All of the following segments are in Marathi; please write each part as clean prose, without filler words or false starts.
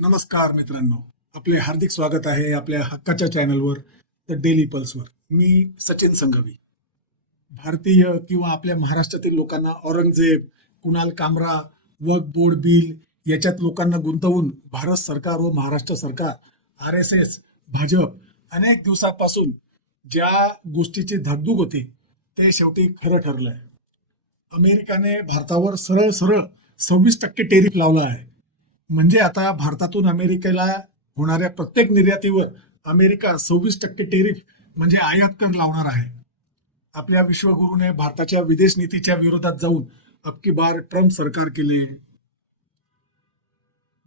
नमस्कार मित्रांनो, आपले हार्दिक स्वागत आहे आपल्या हक्काच्या चॅनलवर द डेली पल्सवर. मी सचिन संघवी. भारतीय किंवा आपल्या महाराष्ट्रातील लोकांना औरंगजेब, कुणाल कामरा, वक्फ बोर्ड बिल याच्यात लोकांना गुंतवून भारत सरकार व महाराष्ट्र सरकार, RSS, भाजप अनेक दिवसापासून ज्या गोष्टीची धाकधूक होती ते शेवटी खरं ठरलंय. अमेरिकाने भारतावर सरळ सरळ 26% टेरिफ लावला आहे. म्हणजे आता भारतातून अमेरिकेला होणाऱ्या प्रत्येक निर्यातीवर अमेरिका 26% टेरिफ म्हणजे आयात कर लावणार आहे. आपल्या विश्वगुरूने भारताच्या विदेश नीतीच्या विरोधात जाऊन अबकी बार ट्रम्प सरकार केले.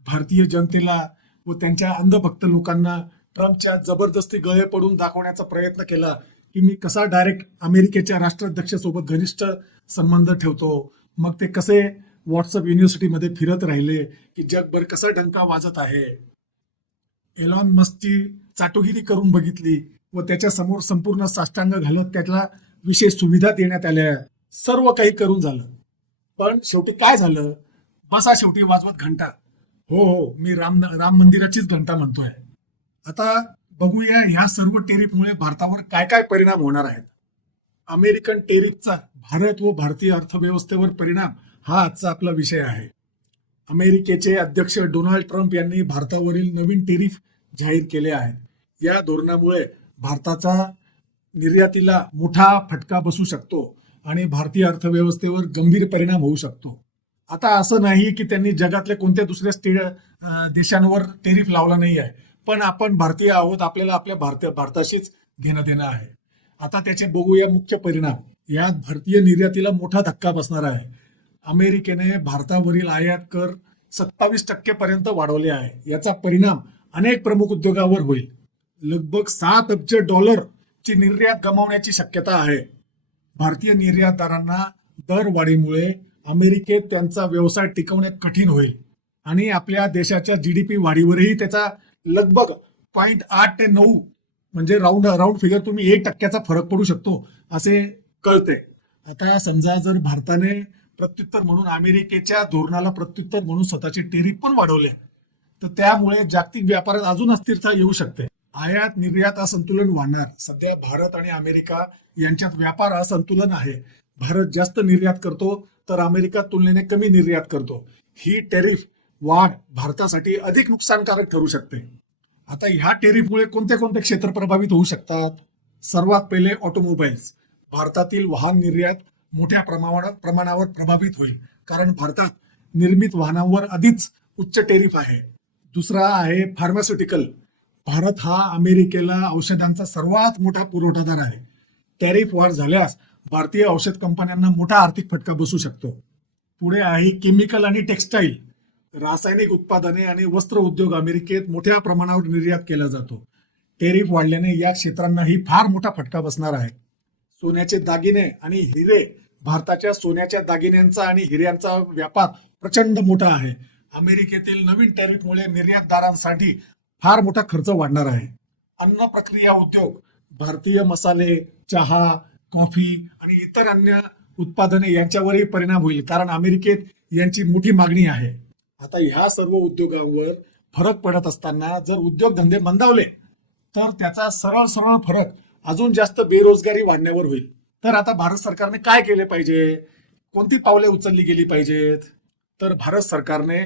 भारतीय जनतेला व त्यांच्या अंधभक्त लोकांना ट्रम्पच्या जबरदस्ती गळे पडून दाखवण्याचा प्रयत्न केला की मी कसा डायरेक्ट अमेरिकेच्या राष्ट्राध्यक्षासोबत घनिष्ठ संबंध ठेवतो. मग ते कसे व्हॉट्सअप युनिव्हर्सिटीमध्ये फिरत राहिले की जगभर कसा डंका वाजत आहे. एलॉन मस्कची चाटुगिरी करून बघितली व त्याच्या समोर संपूर्ण साष्टांग घालत त्याला विशेष सुविधा देण्यात आल्या. सर्व काही करून झालं, पण शेवटी काय झालं? बसा शेवटी वाजवत घंटा. हो, मी राम मंदिराचीच घंटा म्हणतोय. आता बघूया ह्या सर्व टेरिफमुळे भारतावर काय काय परिणाम होणार आहेत. अमेरिकन टेरिफचा भारत व भारतीय अर्थव्यवस्थेवर परिणाम हा आजचा आपला विषय आहे. अमेरिकेचे अध्यक्ष डोनाल्ड ट्रम्प यांनी भारतावरील नवीन टेरिफ जाहीर केले आहेत. या धोरणामुळे भारताचा निर्यातीला मोठा फटका बसू शकतो आणि भारतीय अर्थव्यवस्थेवर गंभीर परिणाम होऊ शकतो. आता असं नाही की त्यांनी जगातल्या कोणत्या दुसऱ्या देशांवर टेरिफ लावला नाही आहे, पण आपण भारतीय आहोत, आपल्याला आपल्या भारताशीच घेणं देणं आहे. आता त्याचे बघूया मुख्य परिणाम. यात भारतीय निर्यातीला मोठा धक्का बसणार आहे. अमेरिकेने भारतावरील आयात कर 27% पर्यंत वाढवले आहे. याचा परिणाम अनेक प्रमुख उद्योगावर होईल. लगभग $7 अब्ज ची निर्यात गमावण्याची शक्यता आहे. भारतीय निर्यातदारांना दरवाढीमुळे अमेरिकेत त्यांचा व्यवसाय टिकवणे कठीण होईल आणि आपल्या देशाच्या GDP वाढीवरही त्याचा लगभग 0.8 ते 9 म्हणजे राऊंड फिगर तुम्ही 1% फरक पडू शकतो असे कळते. आता समजा जर भारताने प्रत्युत्तर म्हणून अमेरिकेच्या धोरणाला प्रत्युत्तर म्हणून स्वतःचे टेरिफ पण वाढवले तर त्यामुळे जागतिक व्यापारात अजून अस्थिरता येऊ शकते. आयात निर्यात असंतुलन वाढणार. सध्या भारत आणि अमेरिका यांच्यात व्यापार असंतुलन आहे. भारत जास्त निर्यात करतो तर अमेरिका तुलनेने कमी निर्यात करतो. ही टेरिफ वाढ भारतासाठी अधिक नुकसानकारक ठरू शकते. आता ह्या टेरिफमुळे कोणते कोणते क्षेत्र प्रभावित होऊ शकतात? सर्वात पहिले ऑटोमोबाईल्स. भारतातील वाहन निर्यात मोठ्या प्रमाणावर प्रभावित होईल, कारण भारतात निर्मित वाहनांवर आधीच उच्च टेरिफ आहे. दुसरा आहे फार्मास्युटिकल. भारत हा अमेरिकेला औषधांचा सर्वात मोठा पुरवठादार आहे. टॅरिफ वाढ झाल्यास भारतीय औषध कंपन्यांना मोठा आर्थिक फटका बसू शकतो. पुढे आहे केमिकल आणि टेक्स्टाईल. रासायनिक उत्पादने आणि वस्त्र उद्योग अमेरिकेत मोठ्या प्रमाणावर निर्यात केला जातो. टेरिफ वाढल्याने या क्षेत्रांनाही फार मोठा फटका बसणार आहे. सोन्याचे दागिने आणि हिरे. भारताच्या सोन्याच्या दागिन्यांचा आणि हिऱ्यांचा व्यापार प्रचंड मोठा आहे. अमेरिकेतील नवीन टॅरिफमुळे निर्यातदारांसाठी फार मोठा खर्च वाढणार आहे. अन्न प्रक्रिया उद्योग. भारतीय मसाले, चहा, कॉफी आणि इतर अन्य उत्पादने यांच्यावरही परिणाम होईल, कारण अमेरिकेत यांची मोठी मागणी आहे. आता ह्या सर्व उद्योगांवर फरक पडत असताना जर उद्योगधंदे मंदावले तर त्याचा सरळ फरक अजून जास्त बेरोजगारी वाढण्यावर होईल. तर आता भारत सरकारने काय केले पाहिजे? कोणती पावले उचलली गेली पाहिजेत? तर भारत सरकारने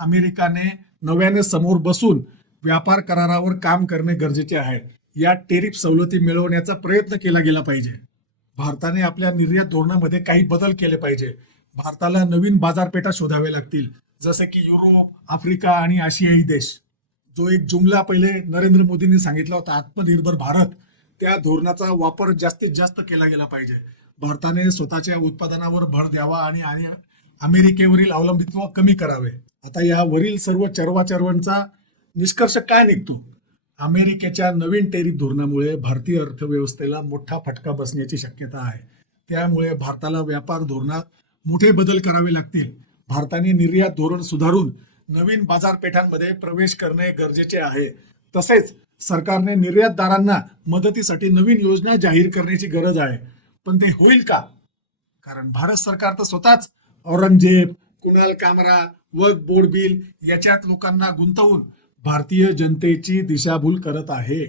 अमेरिकाने नव्याने समोर बसून व्यापार करारावर काम करणे गरजेचे आहे. या टेरिफ सवलती मिळवण्याचा प्रयत्न केला गेला पाहिजे. भारताने आपल्या निर्यात धोरणामध्ये काही बदल केले पाहिजे. भारताला नवीन बाजारपेठा शोधाव्या लागतील, जसे की युरोप, आफ्रिका आणि आशियाई देश. जो एक जुमला पहिले नरेंद्र मोदींनी सांगितला होता, आत्मनिर्भर भारत, त्या धोरणाचा वापर जास्तीत जास्त केला गेला पाहिजे. भारताने स्वतःच्या उत्पादनावर भर द्यावा आणि अमेरिकेवरील अवलंबित्व कमी करावे. आता यावरील सर्व चर्वाचर्वांचा निष्कर्ष काय निघतो? अमेरिकेच्या नवीन टेरिफ धोरणामुळे भारतीय अर्थव्यवस्थेला मोठा फटका बसण्याची शक्यता आहे. त्यामुळे भारताला व्यापार धोरणात मोठे बदल करावे लागतील. भारताने निर्यात धोरण सुधारून नवीन बाजारपेठांमध्ये प्रवेश करणे गरजेचे आहे. तसेच सरकारने निर्यातदारांना मदतीसाठी नवीन योजना जाहीर करण्याची गरज आहे. पण ते होईल का? कारण भारत सरकार तर स्वतःच औरंगजेब, कुणाल कामरा, वक्फ बोर्ड बिल याच्यात लोकांना गुंतवून भारतीय जनतेची दिशाभूल करत आहे.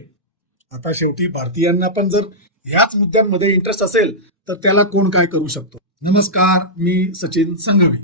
आता शेवटी भारतीयांना पण जर ह्याच मुद्द्यांमध्ये इंटरेस्ट असेल तर त्याला कोण काय करू शकतो. नमस्कार, मी सचिन संघवी.